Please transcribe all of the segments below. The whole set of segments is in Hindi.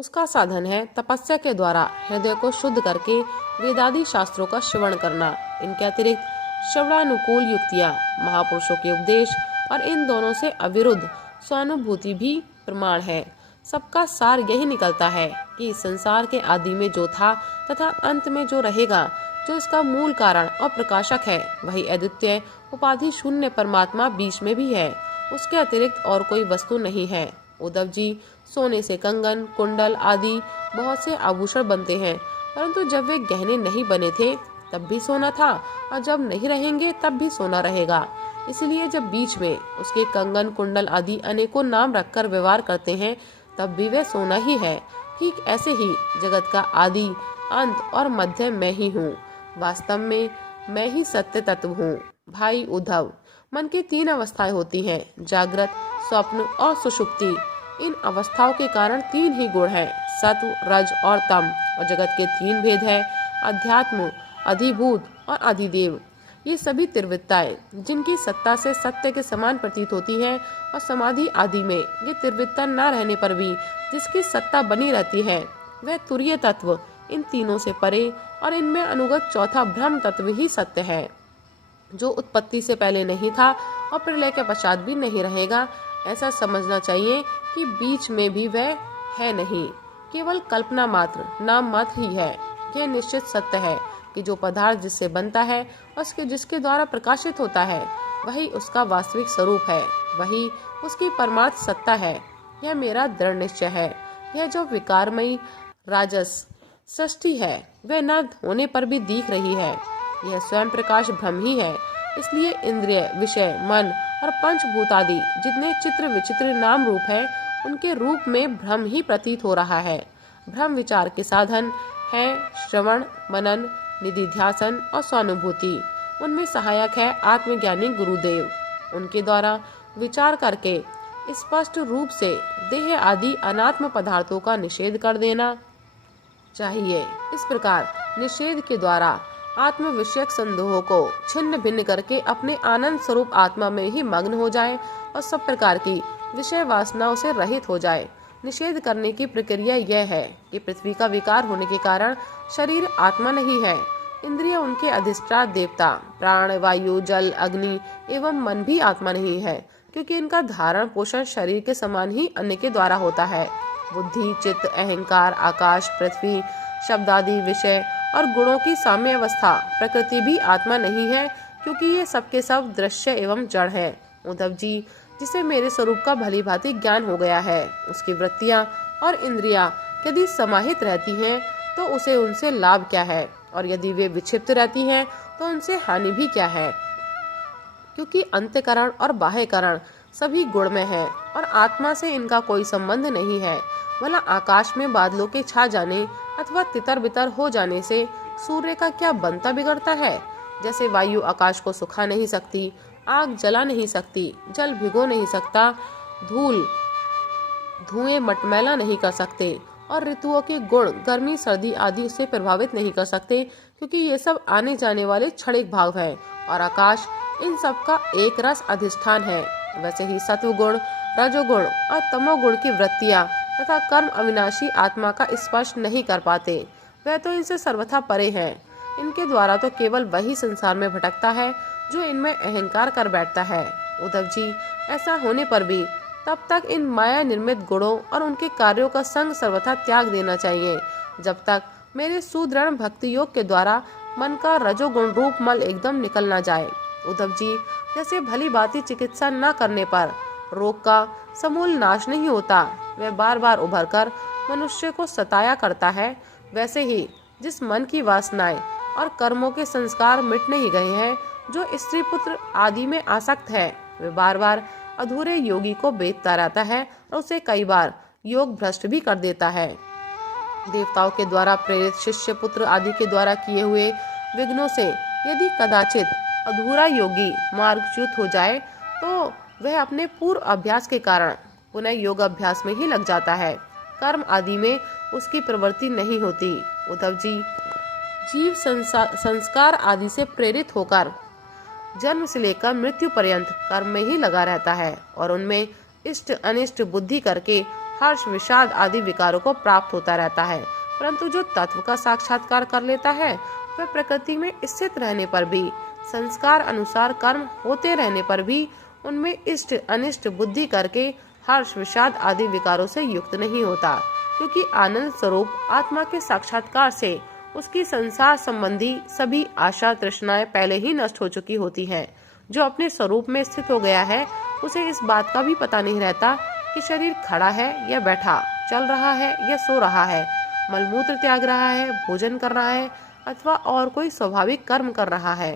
उसका साधन है तपस्या के द्वारा हृदय को शुद्ध करके वेदादि शास्त्रों का श्रवण करना। इनके अतिरिक्त श्रवणानुकूल युक्तियाँ, महापुरुषों के उपदेश और इन दोनों से अविरुद्ध स्वानुभूति भी प्रमाण है। सबका सार यही निकलता है कि इस संसार के आदि में जो था तथा अंत में जो रहेगा, जो इसका मूल कारण और प्रकाशक है, वही अद्वितीय उपाधि शून्य परमात्मा बीच में भी है। उसके अतिरिक्त और कोई वस्तु नहीं है। उद्धव जी, सोने से कंगन, कुंडल आदि बहुत से आभूषण बनते हैं, परंतु जब वे गहने नहीं बने थे तब भी सोना था, और जब नहीं रहेंगे तब भी सोना रहेगा। इसलिए जब बीच में उसके कंगन, कुंडल आदि अनेकों नाम रखकर व्यवहार करते हैं, तब भी वह सोना ही है। ठीक ऐसे ही जगत का आदि, अंत और मध्य मैं ही हूँ। वास्तव में मैं ही सत्य तत्व हूँ। भाई उद्धव, मन की 3 अवस्थाएं होती हैं, जागृत, स्वप्न और सुषुप्ति। इन अवस्थाओं के कारण 3 ही गुण हैं, सत्व, रज और तम। और जगत के 3 भेद हैं, अध्यात्म, अधिभूत और अधिदेव। ये सभी तिर्वित्ताएं जिनकी सत्ता से सत्य के समान प्रतीत होती हैं, और समाधि आदि में ये तिर्वित्ता न रहने पर भी जिसकी सत्ता बनी रहती है, वह तुरीय तत्व इन तीनों से परे और इनमें अनुगत चौथा ब्रह्म तत्व ही सत्य है, जो उत्पत्ति से पहले नहीं था और प्रलय के पश्चात भी नहीं रहेगा। ऐसा समझना चाहिए कि बीच में भी वह है नहीं, केवल कल्पना मात्र, नाम मात्र ही है। यह निश्चित सत्य है कि जो पदार्थ जिससे बनता है और जिसके द्वारा प्रकाशित होता है, वही उसका वास्तविक स्वरूप है, वही उसकी परमार्थ सत्ता है। यह मेरा दृढ़ निश्चय है। यह जो विकारमयी राजस सृष्टि है, वह न होने पर भी दिख रही है। यह स्वयं प्रकाश ब्रह्म ही है। इसलिए इंद्रिय, विषय, मन और पंचभूत आदि जितने चित्र विचित्र नाम रूप है, उनके रूप में भ्रम ही प्रतीत हो रहा है। भ्रम विचार के साधन है श्रवण, मनन, निधिध्यासन और स्वानुभूति। उनमें सहायक है आत्मज्ञानी गुरुदेव। उनके द्वारा विचार करके स्पष्ट रूप से देह आदि अनात्म पदार्थों का निषेध कर देना चाहिए। इस प्रकार निषेध के द्वारा आत्म विषयक संदेहों को छिन्न भिन्न करके अपने आनंद स्वरूप आत्मा में ही मग्न हो जाए और सब प्रकार की विषय वासनाओं से रहित हो जाए। निषेध करने की प्रक्रिया यह है कि पृथ्वी का विकार होने के कारण शरीर आत्मा नहीं है। इंद्रिय उनके अधिष्ठान देवता, प्राण, वायु, जल, अग्नि एवं मन भी आत्मा नहीं है, क्योंकि इनका धारण पोषण शरीर के समान ही अन्य के द्वारा होता है। बुद्धि, चित्त, अहंकार, आकाश, पृथ्वी, शब्दादि विषय और गुणों की साम्य अवस्था प्रकृति भी आत्मा नहीं है, क्योंकि ये सबके सब दृश्य एवं जड़ है। उद्धव जी, जिसे मेरे स्वरूप का भली भांति ज्ञान हो गया है, उसकी वृत्तियां और इंद्रियां यदि समाहित रहती हैं तो उसे उनसे लाभ क्या है, और यदि वे विक्षिप्त रहती हैं तो उनसे हानि भी क्या है। क्योंकि अंतःकरण और बाह्यकरण सभी गुणमय है और आत्मा से इनका कोई संबंध नहीं है। भला आकाश में बादलों के छा जाने अथवा तितर बितर हो जाने से सूर्य का क्या बनता बिगड़ता है। जैसे वायु आकाश को सुखा नहीं सकती, आग जला नहीं सकती, जल भिगो नहीं सकता, धुएं मटमैला नहीं कर सकते, और ऋतुओं के गुण गर्मी, सर्दी आदि से प्रभावित नहीं कर सकते, क्योंकि ये सब आने जाने वाले क्षणिक भाव है और आकाश इन सब का एक रस अधिष्ठान है। वैसे ही सत्वगुण, रजोगुण और तमोगुण की वृत्तियां तथा कर्म अविनाशी आत्मा का स्पर्श नहीं कर पाते। वह तो इनसे सर्वथा परे हैं। इनके द्वारा तो केवल वही संसार में भटकता है जो इनमें अहंकार कर बैठता है। उद्धव जी, ऐसा होने पर भी तब तक इन माया निर्मित गुणों और उनके कार्यों का संग सर्वथा त्याग देना चाहिए, जब तक मेरे सुदृढ़ भक्ति योग के द्वारा मन का रजोगुण रूप मल एकदम निकल न जाए। उद्धव जी, जैसे भली भांति चिकित्सा न करने पर रोग का समूल नाश नहीं होता, वह बार बार उभर कर मनुष्य को सताया करता है, वैसे ही जिस मन की वासनाएं और कर्मों के संस्कार मिट नहीं गए हैं, जो स्त्री पुत्र आदि में आसक्त है, वह बार बार अधूरे योगी को बेचता रहता है और उसे कई बार योग भ्रष्ट भी कर देता है। देवताओं के द्वारा प्रेरित शिष्य पुत्र आदि के द्वारा किए हुए विघ्नों से यदि कदाचित अधूरा योगी मार्गच्युत हो जाए तो वह अपने पूर्व अभ्यास के कारण पुनः योग अभ्यास में ही लग जाता है। कर्म आदि में उसकी प्रवृत्ति नहीं होती। उद्धव जी, जीव संस्कार आदि से प्रेरित होकर जन्म से लेकर मृत्यु पर्यंत कर्म में ही लगा रहता है और उनमें इष्ट अनिष्ट बुद्धि करके हर्ष विषाद आदि विकारों को प्राप्त होता रहता है। परंतु जो तत्व का साक्षात्कार कर लेता है वह प्रकृति में स्थित रहने पर भी, संस्कार अनुसार कर्म होते रहने पर भी उनमें इष्ट अनिष्ट बुद्धि करके हर्ष विषाद आदि विकारों से युक्त नहीं होता, क्योंकि आनंद स्वरूप आत्मा के साक्षात्कार से उसकी संसार संबंधी सभी आशा तृष्णाएं पहले ही नष्ट हो चुकी होती हैं। जो अपने स्वरूप में स्थित हो गया है उसे इस बात का भी पता नहीं रहता कि शरीर खड़ा है या बैठा, चल रहा है या सो रहा है, मलमूत्र त्याग रहा है, भोजन कर रहा है अथवा और कोई स्वाभाविक कर्म कर रहा है,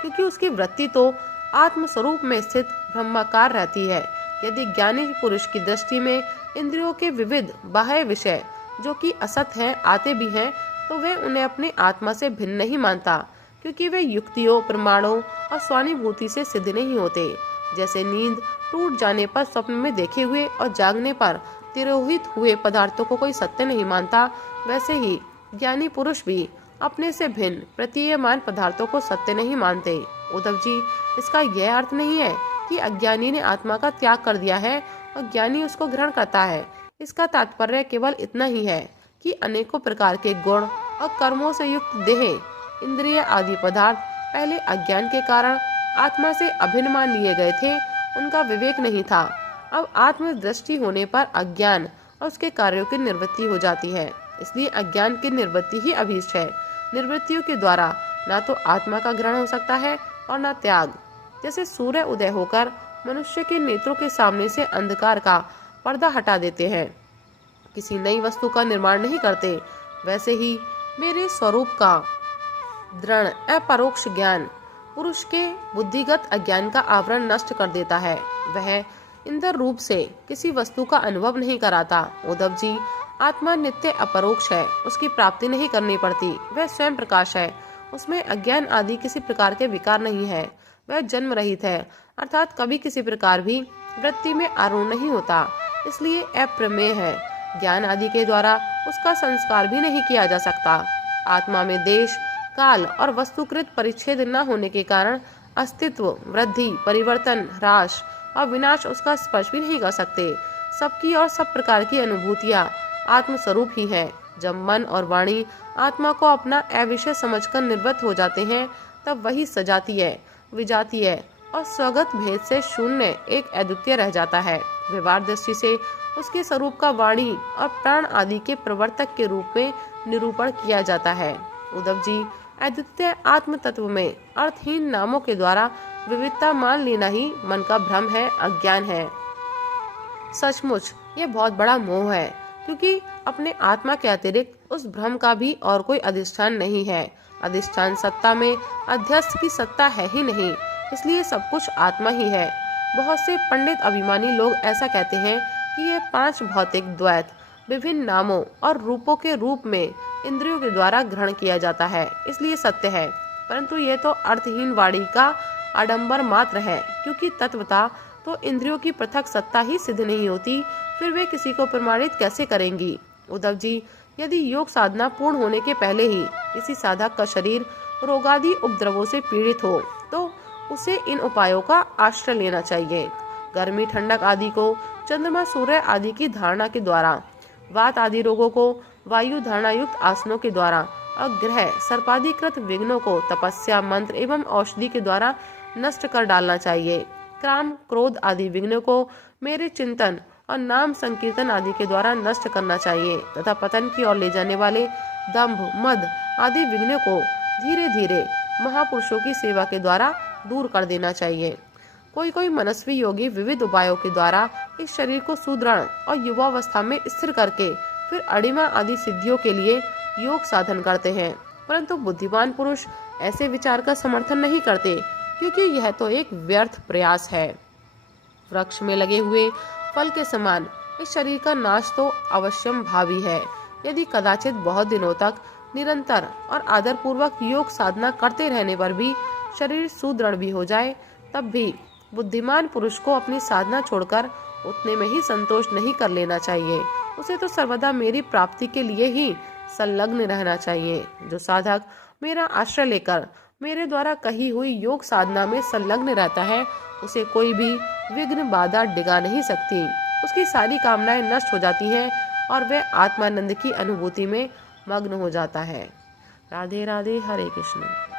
क्योंकि उसकी वृत्ति तो आत्म स्वरूप में स्थित ब्रह्माकार रहती है। यदि ज्ञानी पुरुष की दृष्टि में इंद्रियों के विविध बाह्य विषय जो कि असत हैं आते भी हैं, तो वे उन्हें अपने आत्मा से भिन्न नहीं मानता, क्योंकि वे युक्तियों, प्रमाणों और स्वानुभूति से सिद्ध नहीं होते। जैसे नींद टूट जाने पर स्वप्न में देखे हुए और जागने पर तिरोहित हुए पदार्थों को कोई सत्य नहीं मानता, वैसे ही ज्ञानी पुरुष भी अपने से भिन्न प्रतीयमान पदार्थों को सत्य नहीं मानते। उद्धव जी, इसका यह अर्थ नहीं है कि अज्ञानी ने आत्मा का त्याग कर दिया है और ज्ञानी उसको ग्रहण करता है। इसका तात्पर्य केवल इतना ही है कि अनेकों प्रकार के गुण और कर्मों से युक्त देह, इंद्रिय आदि पदार्थ पहले अज्ञान के कारण आत्मा से अभिन्न मान लिए गए थे, उनका विवेक नहीं था। अब आत्म दृष्टि होने पर अज्ञान और उसके कार्यों की निवृत्ति हो जाती है। इसलिए अज्ञान की निवृत्ति ही अभीष्ट है। निवृत्तियों के द्वारा ना तो आत्मा का ग्रहण हो सकता है और न त्याग। जैसे सूर्य उदय होकर मनुष्य के नेत्रों के सामने से अंधकार का पर्दा हटा देते हैं, किसी नई वस्तु का निर्माण नहीं करते, वैसे ही मेरे स्वरूप का दृढ़ अपरोक्ष ज्ञान पुरुष के बुद्धिगत अज्ञान का आवरण नष्ट कर देता है। वह इंद्र रूप से किसी वस्तु का अनुभव नहीं कराता। उद्धव जी, आत्मा नित्य अपरोक्ष है, उसकी प्राप्ति नहीं करनी पड़ती। वह स्वयं प्रकाश है, उसमें अज्ञान आदि किसी प्रकार के विकार नहीं है। वह जन्म रहित है, अर्थात कभी किसी प्रकार भी वृत्ति में आरूढ़ नहीं होता, इसलिए अप्रमेय है। ज्ञान आदि के द्वारा उसका संस्कार भी नहीं किया जा सकता। आत्मा में देश, काल और वस्तुकृत परिच्छेद न होने के कारण अस्तित्व, वृद्धि, परिवर्तन, ह्रास और विनाश उसका स्पर्श भी नहीं कर सकते। सबकी और सब प्रकार की अनुभूतियाँ आत्म स्वरूप ही है। जब मन और वाणी आत्मा को अपना अविषय समझकर निर्वत हो जाते हैं, तब वही सजातीय, विजातीय और स्वगत भेद से शून्य एक अद्वितीय रह जाता है। व्यवहार दृष्टि से उसके स्वरूप का वाणी और प्राण आदि के प्रवर्तक के रूप में निरूपण किया जाता है। उद्धव जी, अद्वितीय आत्म तत्व में अर्थहीन नामों के द्वारा विविधता मान लेना ही मन का भ्रम है, अज्ञान है। सचमुच ये बहुत बड़ा मोह है, क्योंकि अपने आत्मा के अतिरिक्त उस भ्रम का भी और कोई अधिष्ठान नहीं है। अधिष्ठान सत्ता में अध्यस्त की सत्ता है ही नहीं, इसलिए सब कुछ आत्मा ही है। बहुत से पंडित अभिमानी लोग ऐसा कहते हैं कि ये 5 भौतिक द्वैत विभिन्न नामों और रूपों के रूप में इंद्रियों के द्वारा ग्रहण किया जाता है, इसलिए सत्य है। परंतु यह तो अर्थहीन वाणी का आडंबर मात्र है, क्योंकि तत्वता तो इंद्रियों की पृथक सत्ता ही सिद्ध नहीं होती, फिर वे किसी को प्रमाणित कैसे करेंगी। उद्धव जी, यदि योग साधना पूर्ण होने के पहले ही किसी साधक का शरीर रोगादि उपद्रवों से पीड़ित हो, तो उसे इन उपायों का आश्रय लेना चाहिए। गर्मी, ठंडक आदि को चंद्रमा, सूर्य आदि की धारणा के द्वारा, वात आदि रोगों को वायु धारणा युक्त आसनों के द्वारा और ग्रह सर्पाधिकृत विघ्नों को तपस्या, मंत्र एवं औषधि के द्वारा नष्ट कर डालना चाहिए। काम, क्रोध आदि विघ्नों को मेरे चिंतन और नाम संकीर्तन आदि के द्वारा नष्ट करना चाहिए तथा पतन की ओर ले जाने वाले दंभ, मद आदि विघ्नों को धीरे धीरे महापुरुषों की सेवा के द्वारा दूर कर देना चाहिए। कोई मनस्वी योगी विविध उपायों के द्वारा इस शरीर को सुदृढ़ और युवावस्था में स्थिर करके फिर अणिमा आदि सिद्धियों के लिए योग साधन करते हैं, परंतु बुद्धिमान पुरुष ऐसे विचार का समर्थन नहीं करते, क्योंकि यह तो एक व्यर्थ प्रयास है। वृक्ष में लगे हुए फल के समान इस शरीर का नाश तो अवश्यम भावी है। यदि कदाचित बहुत दिनों तक निरंतर और आदर पूर्वक योग साधना करते रहने पर भी शरीर सुदृढ़ भी हो जाए, तब भी बुद्धिमान पुरुष को अपनी साधना छोड़कर उतने में ही संतोष नहीं कर लेना चाहिए। उसे तो सर्वदा मेरी प्राप्ति के लिए ही संलग्न रहना चाहिए। जो साधक मेरा आश्रय लेकर मेरे द्वारा कही हुई योग साधना में संलग्न रहता है, उसे कोई भी विघ्न बाधा डिगा नहीं सकती। उसकी सारी कामनाएं नष्ट हो जाती हैं और वह आत्मानंद की अनुभूति में मग्न हो जाता है। राधे राधे, हरे कृष्ण।